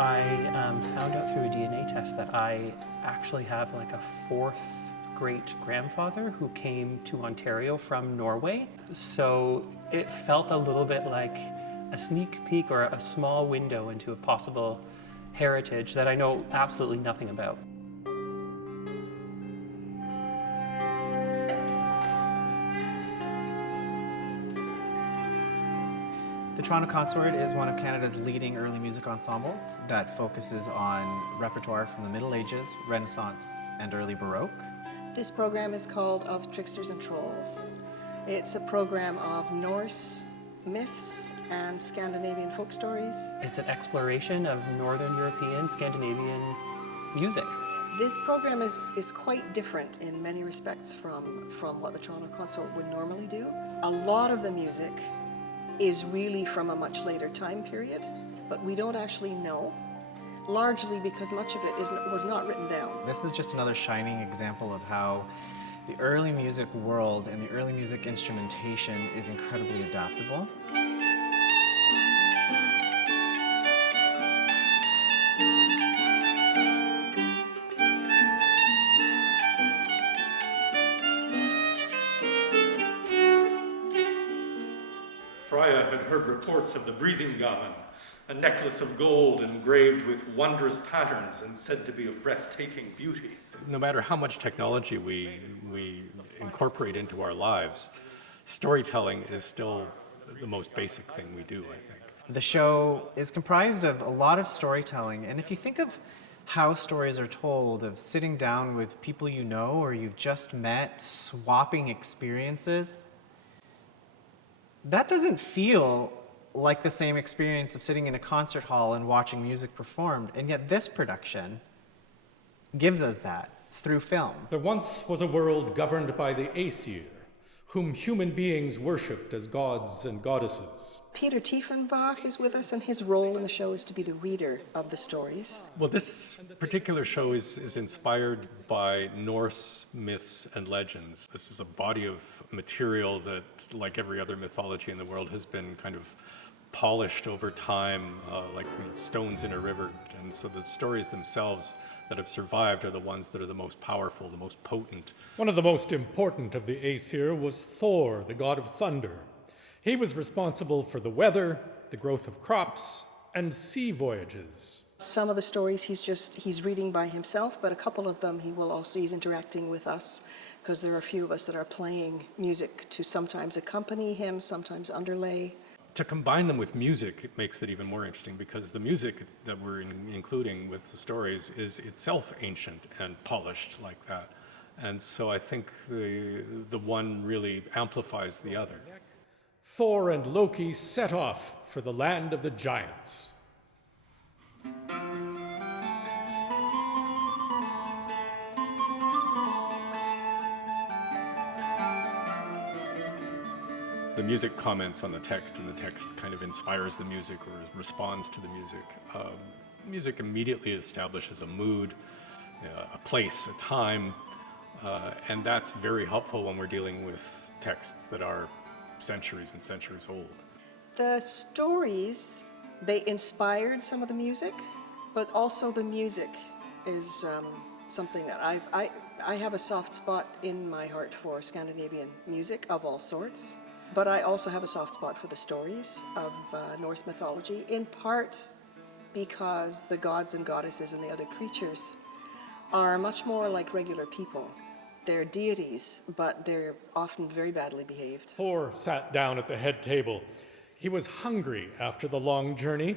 I found out through a DNA test that I actually have like a fourth great grandfather who came to Ontario from Norway. So it felt a little bit like a sneak peek or a small window into a possible heritage that I know absolutely nothing about. The Toronto Consort is one of Canada's leading early music ensembles that focuses on repertoire from the Middle Ages, Renaissance, and early Baroque. This program is called Of Tricksters and Trolls. It's a program of Norse myths and Scandinavian folk stories. It's an exploration of Northern European, Scandinavian music. This program is quite different in many respects from what the Toronto Consort would normally do. A lot of the music is really from a much later time period, but we don't actually know, largely because much of it was not written down. This is just another shining example of how the early music world and the early music instrumentation is incredibly adaptable. Freya had heard reports of the Brisingamen, a necklace of gold engraved with wondrous patterns and said to be of breathtaking beauty. No matter how much technology we incorporate into our lives, storytelling is still the most basic thing we do, I think. The show is comprised of a lot of storytelling, and if you think of how stories are told, of sitting down with people you know or you've just met, swapping experiences, that doesn't feel like the same experience of sitting in a concert hall and watching music performed, and yet this production gives us that through film. There once was a world governed by the Aesir, whom human beings worshipped as gods and goddesses. Peter Tiefenbach is with us, and his role in the show is to be the reader of the stories. Well, this particular show is inspired by Norse myths and legends. This is a body of material that, like every other mythology in the world, has been kind of polished over time, like stones in a river. And so the stories themselves that have survived are the ones that are the most powerful, the most potent. One of the most important of the Aesir was Thor, the god of thunder. He was responsible for the weather, the growth of crops, and sea voyages. Some of the stories he's reading by himself, but a couple of them he's interacting with us, because there are a few of us that are playing music to sometimes accompany him, sometimes underlay. To combine them with music, it makes it even more interesting, because the music that we're including with the stories is itself ancient and polished like that. And so I think the one really amplifies the other. Thor and Loki set off for the land of the giants. The music comments on the text, and the text kind of inspires the music or responds to the music. Music immediately establishes a mood, a place, a time, and that's very helpful when we're dealing with texts that are centuries and centuries old. The stories, they inspired some of the music, but also the music is something that I have a soft spot in my heart for Scandinavian music of all sorts. But I also have a soft spot for the stories of Norse mythology, in part because the gods and goddesses and the other creatures are much more like regular people. They're deities, but they're often very badly behaved. Thor sat down at the head table. He was hungry after the long journey,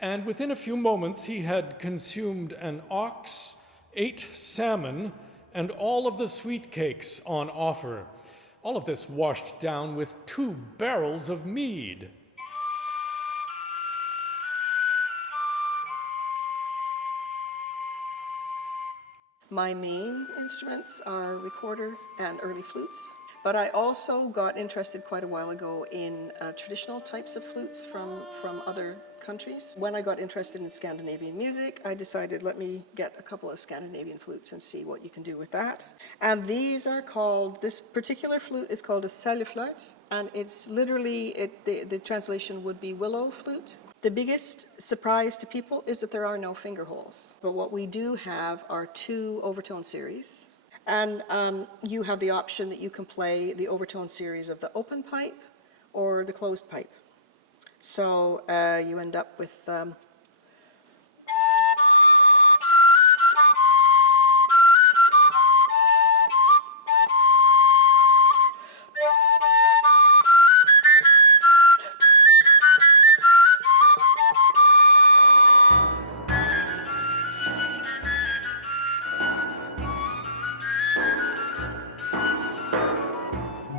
and within a few moments he had consumed an ox, 8 salmon, and all of the sweet cakes on offer. All of this washed down with 2 barrels of mead. My main instruments are recorder and early flutes, but I also got interested quite a while ago in traditional types of flutes from other countries. When I got interested in Scandinavian music, I decided, let me get a couple of Scandinavian flutes and see what you can do with that. And these are called, this particular flute is called a seljefluit, and it's literally, the translation would be willow flute. The biggest surprise to people is that there are no finger holes. But what we do have are 2 overtone series. And you have the option that you can play the overtone series of the open pipe or the closed pipe. So you end up with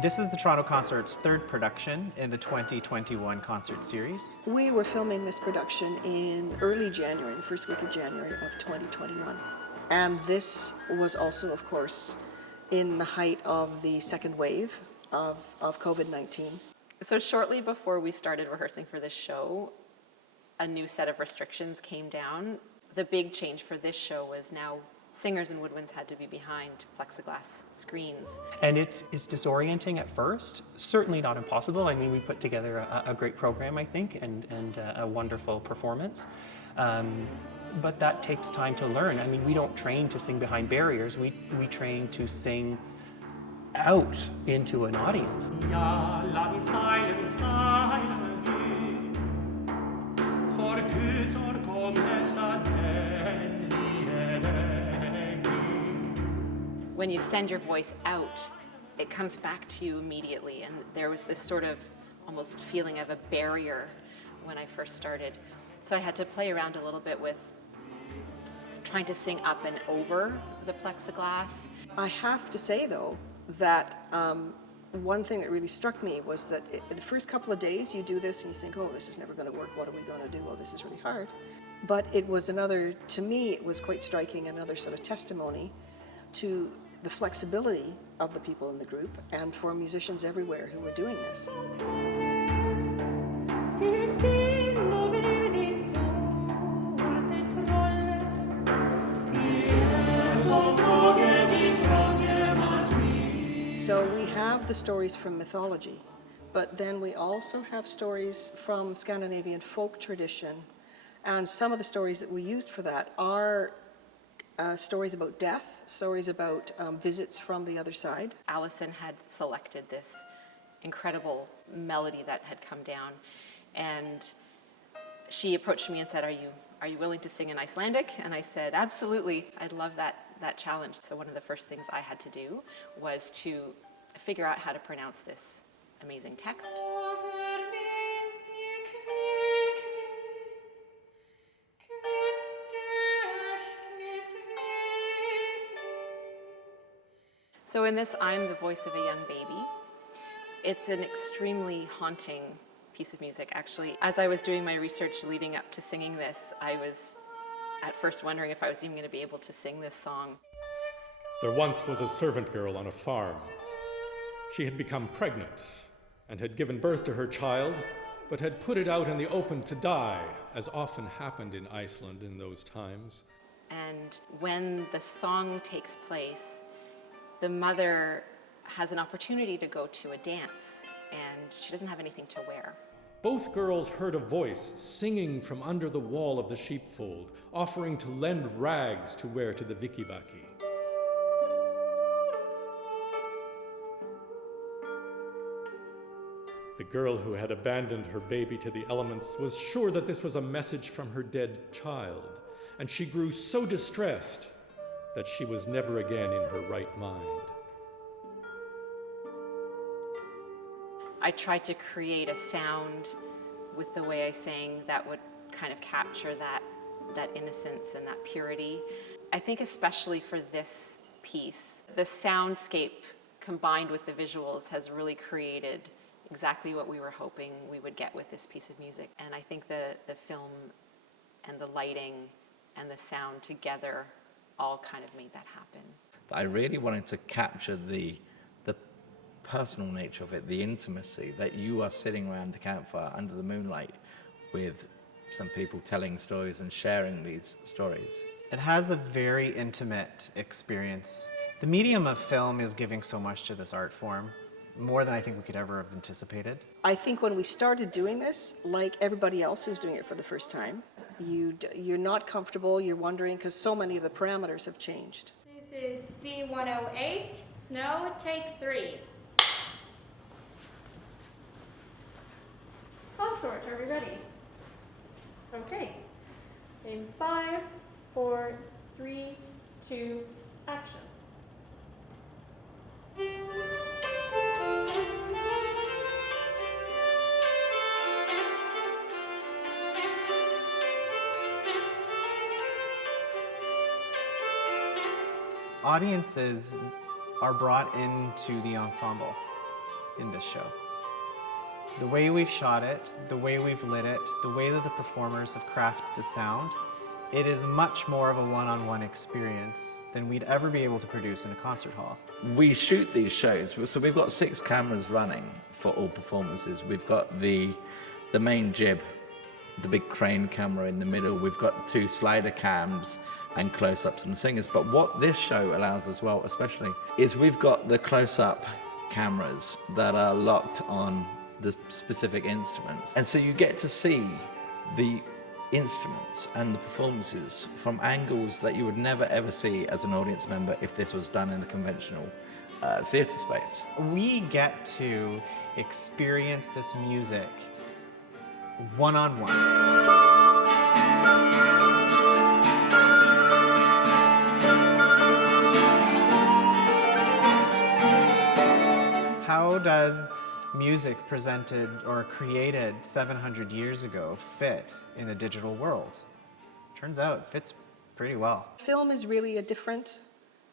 This is the Toronto Concert's 3rd production in the 2021 concert series. we were filming this production in early January, the first week of January of 2021. And this was also, of course, in the height of the second wave of COVID-19. So shortly before we started rehearsing for this show, a new set of restrictions came down. The big change for this show was now singers and woodwinds had to be behind plexiglass screens. And it's disorienting at first, certainly not impossible. I mean, we put together a great program, I think, and a wonderful performance. But that takes time to learn. I mean, we don't train to sing behind barriers. We train to sing out into an audience. When you send your voice out, it comes back to you immediately. And there was this sort of almost feeling of a barrier when I first started. So I had to play around a little bit with trying to sing up and over the plexiglass. I have to say, though, that one thing that really struck me was that the first couple of days you do this and you think, oh, this is never going to work. What are we going to do? Oh, this is really hard. But it was to me, it was quite striking, another sort of testimony to the flexibility of the people in the group and for musicians everywhere who were doing this. So we have the stories from mythology, but then we also have stories from Scandinavian folk tradition, and some of the stories that we used for that are stories about death, stories about visits from the other side. Allison had selected this incredible melody that had come down, and she approached me and said, are you willing to sing in Icelandic? And I said, absolutely, I'd love that challenge. So one of the first things I had to do was to figure out how to pronounce this amazing text. So in this, I'm the voice of a young baby. It's an extremely haunting piece of music, actually. As I was doing my research leading up to singing this, I was at first wondering if I was even going to be able to sing this song. There once was a servant girl on a farm. She had become pregnant and had given birth to her child, but had put it out in the open to die, as often happened in Iceland in those times. And when the song takes place, the mother has an opportunity to go to a dance, and she doesn't have anything to wear. Both girls heard a voice singing from under the wall of the sheepfold, offering to lend rags to wear to the vikivaki. The girl who had abandoned her baby to the elements was sure that this was a message from her dead child, and she grew so distressed that she was never again in her right mind. I tried to create a sound with the way I sang that would kind of capture that innocence and that purity. I think especially for this piece, the soundscape combined with the visuals has really created exactly what we were hoping we would get with this piece of music. And I think the film and the lighting and the sound together all kind of made that happen. I really wanted to capture the personal nature of it, the intimacy, that you are sitting around the campfire under the moonlight with some people telling stories and sharing these stories. It has a very intimate experience. The medium of film is giving so much to this art form. more than I think we could ever have anticipated. I think when we started doing this, like everybody else who's doing it for the first time, you're not comfortable, you're wondering, because so many of the parameters have changed. This is D108, snow, take 3. All sorts, are we ready? Okay. In 5, 4, 3, 2, action. Audiences are brought into the ensemble in this show. The way we've shot it, the way we've lit it, the way that the performers have crafted the sound, it is much more of a one-on-one experience than we'd ever be able to produce in a concert hall. We shoot these shows, so we've got 6 cameras running for all performances. We've got the main jib, the big crane camera in the middle. We've got 2 slider cams and close-ups on the singers. But what this show allows as well, especially, is we've got the close-up cameras that are locked on the specific instruments. And so you get to see the instruments and the performances from angles that you would never ever see as an audience member if this was done in a conventional theatre space. We get to experience this music one-on-one. How does music presented or created 700 years ago fit in a digital world? Turns out it fits pretty well. Film is really a different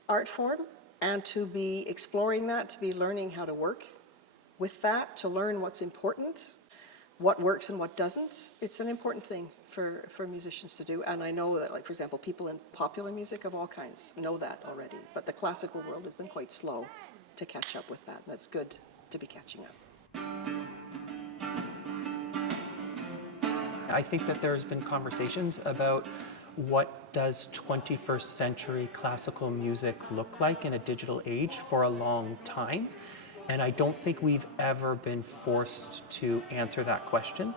art form, and to be exploring that, to be learning how to work with that, to learn what's important, what works and what doesn't, it's an important thing for musicians to do. And I know that, like, for example, people in popular music of all kinds know that already, but the classical world has been quite slow to catch up with that, and it's good to be catching up. I think that there's been conversations about what does 21st century classical music look like in a digital age for a long time. And I don't think we've ever been forced to answer that question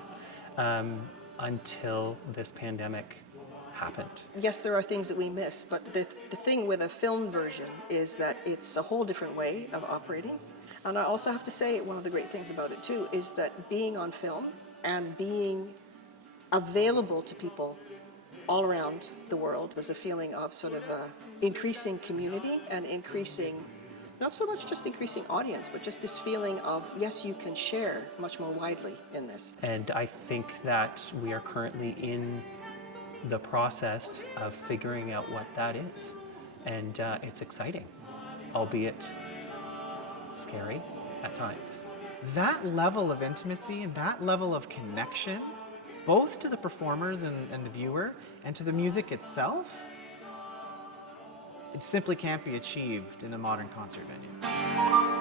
until this pandemic happened. Yes, there are things that we miss, but the thing with a film version is that it's a whole different way of operating. And I also have to say, one of the great things about it too is that being on film and being available to people all around the world, there's a feeling of sort of increasing community and increasing, not so much just increasing audience, but just this feeling of, yes, you can share much more widely in this. And I think that we are currently in the process of figuring out what that is. And it's exciting, albeit scary at times. That level of intimacy and that level of connection, both to the performers and the viewer, and to the music itself, it simply can't be achieved in a modern concert venue.